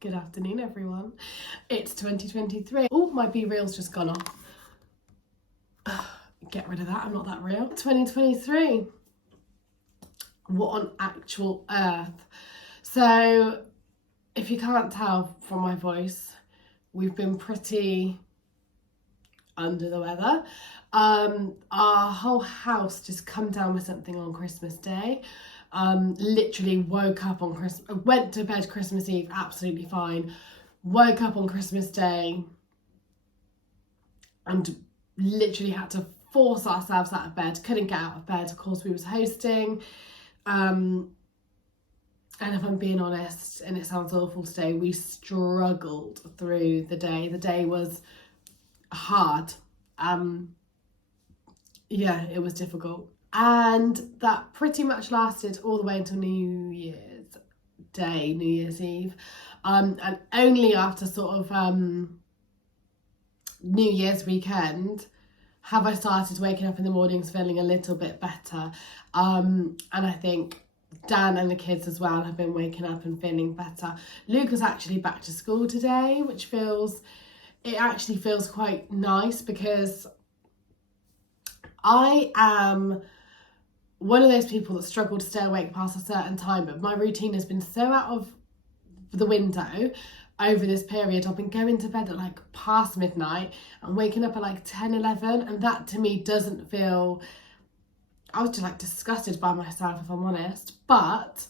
Good afternoon, everyone. It's 2023. Oh, my B-reel's just gone off. Get rid of that, I'm not that real. 2023. What on actual earth? So, if you can't tell from my voice, we've been pretty under the weather. Our whole house just come down with something on Christmas Day. Literally woke up on went to bed Christmas Eve absolutely fine, woke up on Christmas Day and literally had to force ourselves out of bed, couldn't get out of bed. Of course, we was hosting, and if I'm being honest, and it sounds awful today, we struggled through the day. The day was hard. Yeah, it was difficult. And that pretty much lasted all the way until New Year's Day, New Year's Eve. And only after sort of New Year's weekend have I started waking up in the mornings feeling a little bit better. And I think Dan and the kids as well have been waking up and feeling better. Luke was actually back to school today, which actually feels quite nice, because I am one of those people that struggle to stay awake past a certain time, but my routine has been so out of the window over this period. I've been going to bed at like past midnight and waking up at like 10, 11, and that to me doesn't feel, I was just like disgusted by myself, if I'm honest. But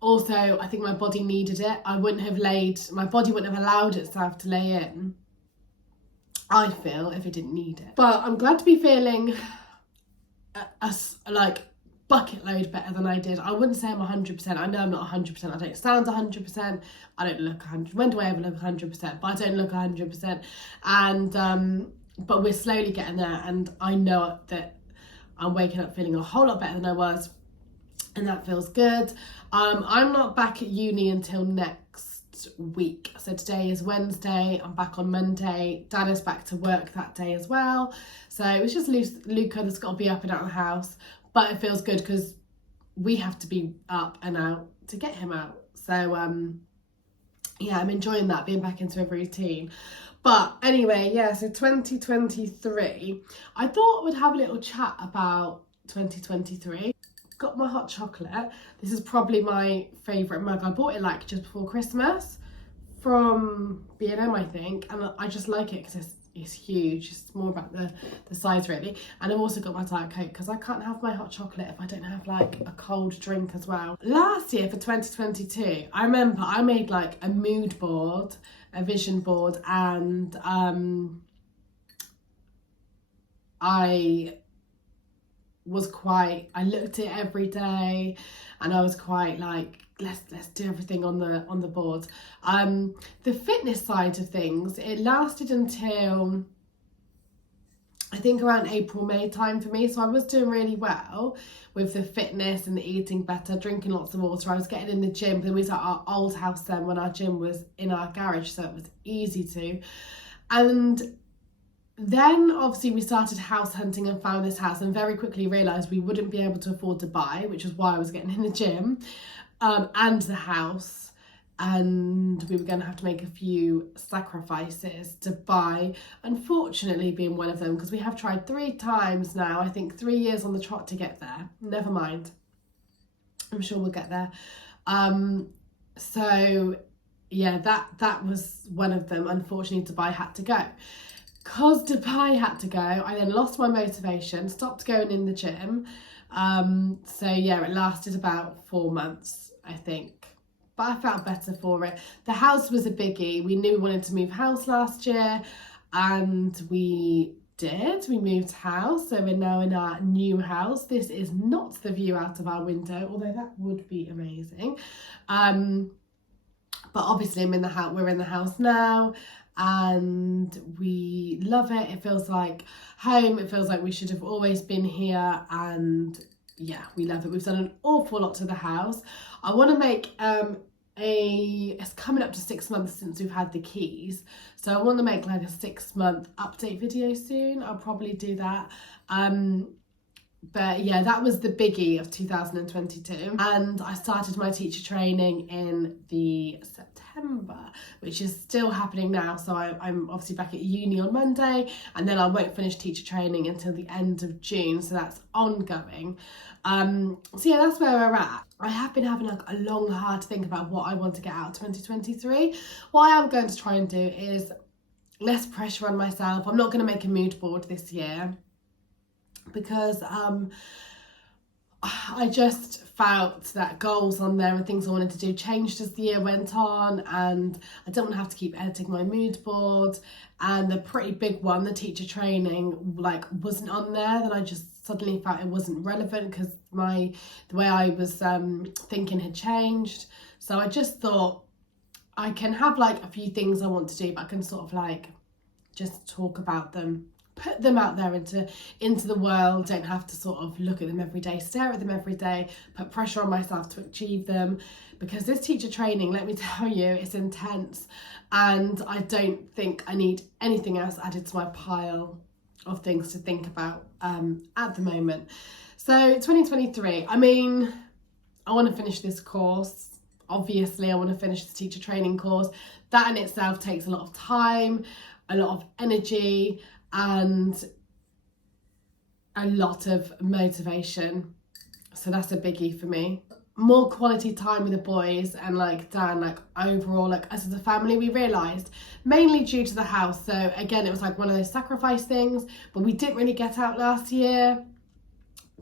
also I think my body needed it. My body wouldn't have allowed itself to lay in, I feel, if it didn't need it. But I'm glad to be feeling like bucket load better than I did. I wouldn't say I'm 100%. I know I'm not 100%. I don't sound 100%. I don't look 100%. When do I ever look 100%? But I don't look 100%. And but we're slowly getting there, and I know that I'm waking up feeling a whole lot better than I was, and that feels good. I'm not back at uni until next week. So today is Wednesday. I'm back on Monday. Dan is back to work that day as well. So it's just Luca that's got to be up and out of the house. But it feels good because we have to be up and out to get him out. So yeah, I'm enjoying that, being back into a routine. But anyway, yeah, so 2023. I thought we'd have a little chat about 2023. Got my hot chocolate. This is probably my favourite mug. I bought it like just before Christmas from B&M, I think, and I just like it because it's huge. It's more about the size really. And I've also got my Diet Coke because I can't have my hot chocolate if I don't have like a cold drink as well. Last year for 2022, I remember I made like a mood board, a vision board, and I looked at it every day, and I was quite like, let's do everything on the board. The fitness side of things, it lasted until I think around April, May time for me. So I was doing really well with the fitness and the eating better, drinking lots of water. I was getting in the gym. We was at our old house then when our gym was in our garage, so it was easy to. And then obviously we started house hunting and found this house, and very quickly realised we wouldn't be able to afford to buy, which is why I was getting in the gym, and the house, and we were going to have to make a few sacrifices to buy, unfortunately being one of them, because we have tried 3 times now, I think 3 years on the trot to get there. Never mind, I'm sure we'll get there. So yeah, that was one of them. Unfortunately, Dubai had to go. Because Dubai had to go, I then lost my motivation, stopped going in the gym. So yeah, it lasted about 4 months, I think. But I felt better for it. The house was a biggie. We knew we wanted to move house last year, and we did. We moved house, so we're now in our new house. This is not the view out of our window, although that would be amazing. But obviously I'm in the house, we're in the house now, and we love it. It feels like home. It feels like we should have always been here, and yeah, we love it. We've done an awful lot to the house. I want to make it's coming up to 6 months since we've had the keys, so I want to make like a 6-month update video soon. I'll probably do that. But yeah, that was the biggie of 2022. And I started my teacher training in the September, which is still happening now. So I'm obviously back at uni on Monday, and then I won't finish teacher training until the end of June. So that's ongoing. So yeah, that's where we're at. I have been having like a long, hard think about what I want to get out of 2023. What I am going to try and do is less pressure on myself. I'm not going to make a mood board this year, because I just felt that goals on there and things I wanted to do changed as the year went on, and I don't want to have to keep editing my mood board. And the pretty big one, the teacher training, like wasn't on there. Then I just suddenly felt it wasn't relevant because the way I was thinking had changed. So I just thought I can have like a few things I want to do, but I can sort of like just talk about them, put them out there into the world. Don't have to sort of look at them every day, stare at them every day, put pressure on myself to achieve them, because this teacher training, let me tell you, it's intense, and I don't think I need anything else added to my pile of things to think about at the moment. So 2023, I mean, I want to finish this course. Obviously, I want to finish the teacher training course. That in itself takes a lot of time, a lot of energy, and a lot of motivation. So that's a biggie for me. More quality time with the boys, and like Dan, like overall, like us as a family, we realised, mainly due to the house. So again, it was like one of those sacrifice things, but we didn't really get out last year.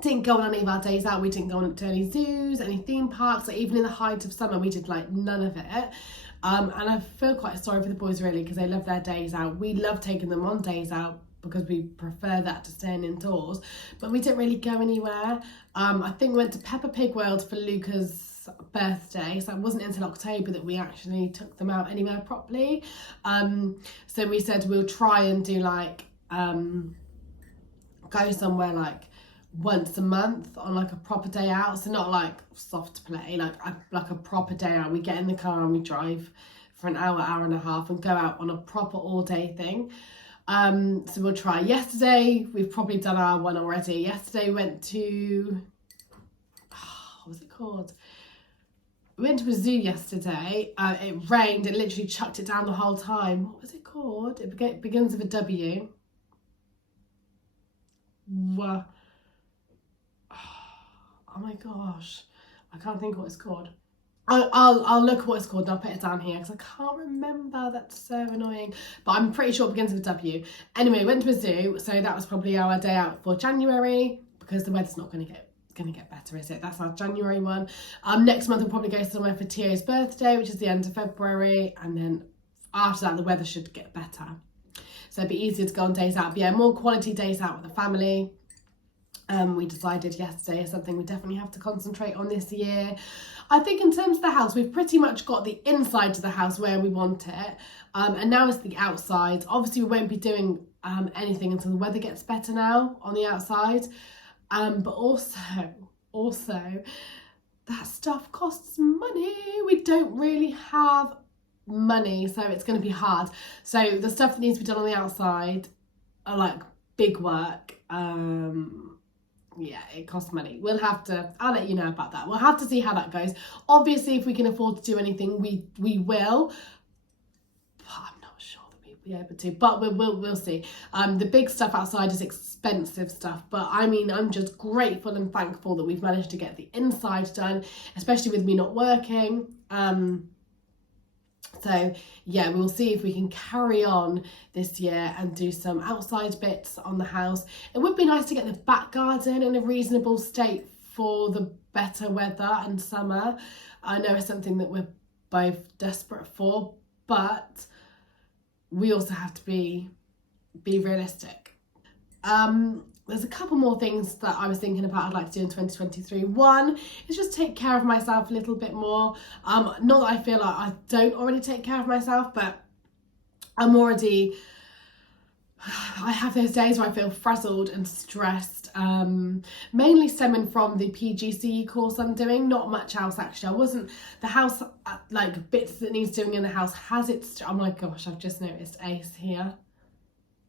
Didn't go on any of our days out. We didn't go on to any zoos, any theme parks. Like even in the height of summer, we did like none of it. And I feel quite sorry for the boys really, because they love their days out. We love taking them on days out because we prefer that to staying indoors, but we didn't really go anywhere. I think we went to Peppa Pig World for Luca's birthday, so it wasn't until October that we actually took them out anywhere properly. So we said we'll try and do like go somewhere like once a month on like a proper day out, so not like soft play, like a proper day out. We get in the car and we drive for an hour and a half and go out on a proper all day thing. So we'll try. Yesterday, we've probably done our one already. Yesterday we went to, what was it called? We went to a zoo yesterday. It rained, it literally chucked it down the whole time. What was it called? It begins with a W. Oh my gosh, I can't think what it's called. I'll look what it's called and I'll put it down here because I can't remember. That's so annoying. But I'm pretty sure it begins with a W. Anyway, went to a zoo, so that was probably our day out for January, because the weather's not going to get better, is it? That's our January one. Next month we'll probably go somewhere for Tio's birthday, which is the end of February, and then after that the weather should get better, so it'd be easier to go on days out. But yeah, more quality days out with the family. We decided yesterday is something we definitely have to concentrate on this year. I think in terms of the house, we've pretty much got the inside of the house where we want it, and now it's the outside. Obviously we won't be doing anything until the weather gets better now on the outside, but also that stuff costs money. We don't really have money, so it's going to be hard. So the stuff that needs to be done on the outside are like big work. Yeah, it costs money. I'll let you know about that. We'll have to see how that goes. Obviously, if we can afford to do anything, we will. But I'm not sure that we'll be able to. But we'll see. The big stuff outside is expensive stuff. But I mean, I'm just grateful and thankful that we've managed to get the inside done, especially with me not working. So yeah, we'll see if we can carry on this year and do some outside bits on the house. It would be nice to get the back garden in a reasonable state for the better weather and summer. I know it's something that we're both desperate for, but we also have to be realistic. There's a couple more things that I was thinking about I'd like to do in 2023. One is just take care of myself a little bit more. Not that I feel like I don't already take care of myself, but I have those days where I feel frazzled and stressed, mainly stemming from the PGCE course I'm doing, not much else actually. The house, like bits that needs doing in the house has its, oh my gosh, I've just noticed Ace here.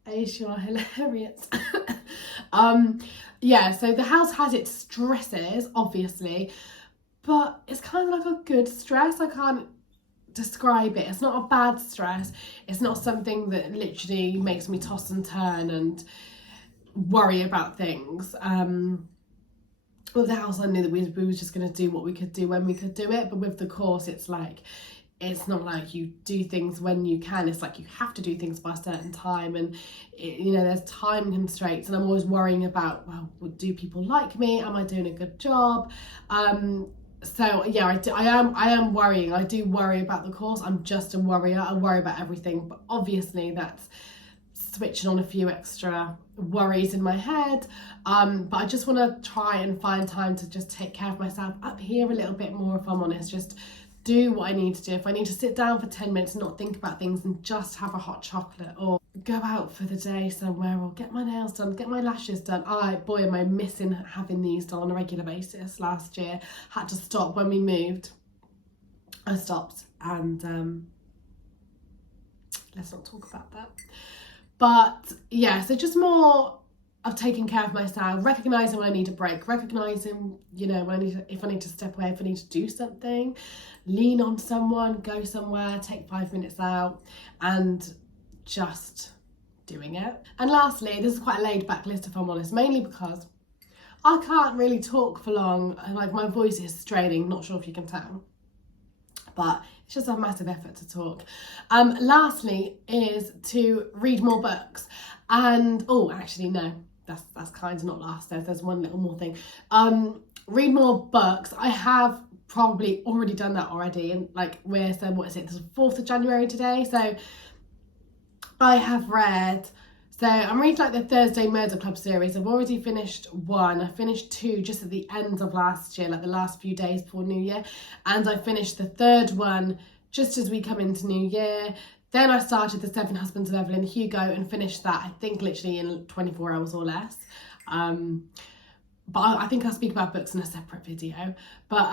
Ace, you are hilarious. Yeah, so the house has its stresses, obviously, but it's kind of like a good stress. I can't describe it. It's not a bad stress. It's not something that literally makes me toss and turn and worry about things. With the house, I knew that we were just going to do what we could do when we could do it, but with the course, it's not like you do things when you can. It's like you have to do things by a certain time, and there's time constraints, and I'm always worrying about, well, do people like me? Am I doing a good job? So yeah, I am worrying. I do worry about the course. I'm just a worrier. I worry about everything, but obviously that's switching on a few extra worries in my head. But I just want to try and find time to just take care of myself up here a little bit more, if I'm honest. Just do what I need to do. If I need to sit down for 10 minutes and not think about things and just have a hot chocolate, or go out for the day somewhere, or get my nails done, get my lashes done. Boy, am I missing having these done on a regular basis. Last year, had to stop when we moved. I stopped, and let's not talk about that. But yeah, so just more of taking care of myself, recognising when I need a break, recognising, if I need to step away, if I need to do something, lean on someone, go somewhere, take 5 minutes out, and just doing it. And lastly, this is quite a laid back list, if I'm honest, mainly because I can't really talk for long, and like my voice is straining, not sure if you can tell, but it's just a massive effort to talk. Lastly is to read more books. And actually no, that's kind of not last. There's one little more thing. Read more books. I have probably already done that already, and what is it? There's the 4th of January today, so I have read. So I'm reading the Thursday Murder Club series. I've already finished 1. I finished 2 just at the end of last year, the last few days before New Year, and I finished the 3rd one just as we come into New Year. Then I started The 7 Husbands of Evelyn Hugo and finished that, I think, literally in 24 hours or less. But I think I'll speak about books in a separate video. But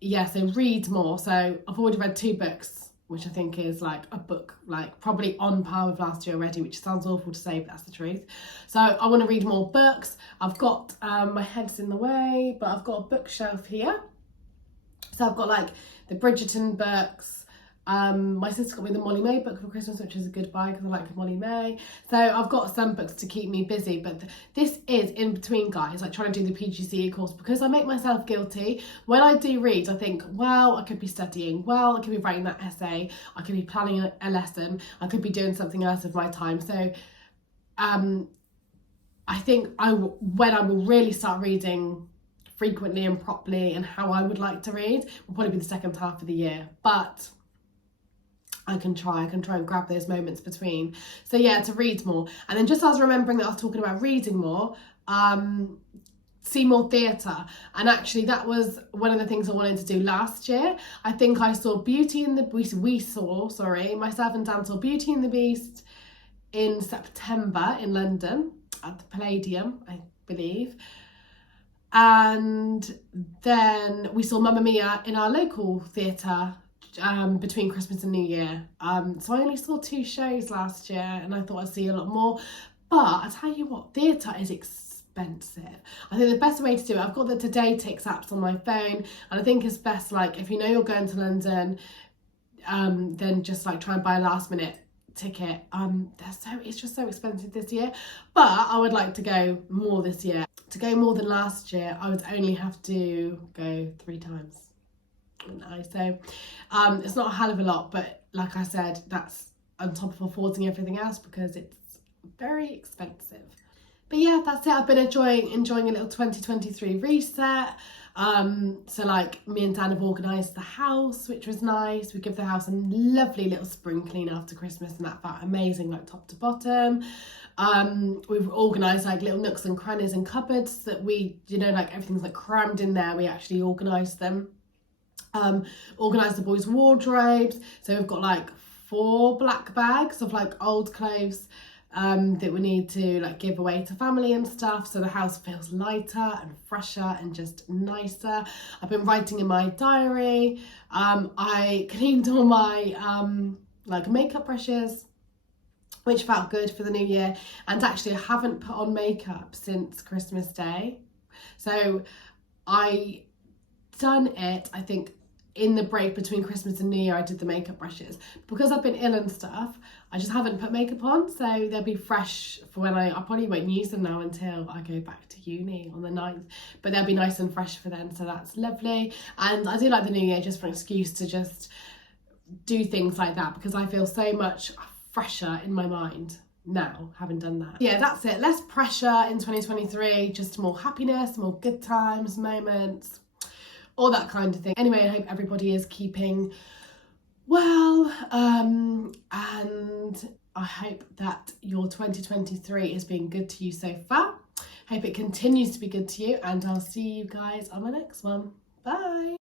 yeah, so read more. So I've already read 2 books, which I think is a book, probably on par with last year already, which sounds awful to say, but that's the truth. So I want to read more books. I've got, my head's in the way, but I've got a bookshelf here. So I've got the Bridgerton books. My sister got me the Molly May book for Christmas, which is a good buy because I like Molly May. So I've got some books to keep me busy, but this is in between, guys, trying to do the PGCE course, because I make myself guilty. When I do read, I think, well, I could be studying, well, I could be writing that essay, I could be planning a lesson, I could be doing something else with my time. So I think when I will really start reading frequently and properly and how I would like to read will probably be the second half of the year, but I can try and grab those moments between. So yeah, to read more. And then just as I was remembering that I was talking about reading more, see more theatre. And actually that was one of the things I wanted to do last year. I think I saw myself and Dan saw Beauty and the Beast in September in London at the Palladium, I believe. And then we saw Mamma Mia in our local theatre between Christmas and New Year. So I only saw 2 shows last year, and I thought I'd see a lot more. But I tell you what, theatre is expensive. I think the best way to do it, I've got the Today Ticks apps on my phone, and I think it's best, if you know you're going to London, then just try and buy a last minute ticket. It's just so expensive this year, but I would like to go more this year. To go more than last year, I would only have to go 3 times. So it's not a hell of a lot, but like I said, that's on top of affording everything else because it's very expensive. But yeah, that's it. I've been enjoying a little 2023 reset. So me and Dan have organised the house, which was nice. We give the house a lovely little spring clean after Christmas, and that felt amazing, top to bottom. We've organised like little nooks and crannies and cupboards that we, you know, like everything's like crammed in there. We actually organised them. Organised the boys' wardrobes. So we've got like 4 black bags of like old clothes that we need to like give away to family and stuff, so the house feels lighter and fresher and just nicer. I've been writing in my diary. I cleaned all my like makeup brushes, which felt good for the new year, and actually I haven't put on makeup since Christmas Day. So I done it, I think, in the break between Christmas and New Year. I did the makeup brushes. Because I've been ill and stuff, I just haven't put makeup on, so they'll be fresh for when I probably won't use them now until I go back to uni on the 9th, but they'll be nice and fresh for then, so that's lovely. And I do like the New Year just for an excuse to just do things like that, because I feel so much fresher in my mind now having done that. Yeah, that's it. Less pressure in 2023, just more happiness, more good times, moments, all that kind of thing. Anyway, I hope everybody is keeping well, and I hope that your 2023 is being good to you so far. Hope it continues to be good to you, and I'll see you guys on the next one. Bye.